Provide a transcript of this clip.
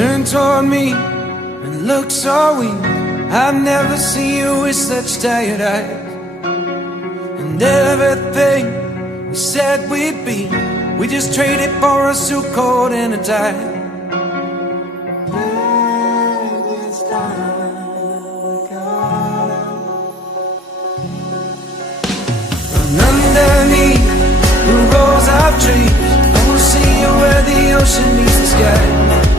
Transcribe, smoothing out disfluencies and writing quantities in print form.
turned toward me and looked so weak. I've never seen you with such tired eyes. And everything we said we'd be, we just traded for a suit coat and a tie. And underneath the rows of trees, I will see you where the ocean meets the sky.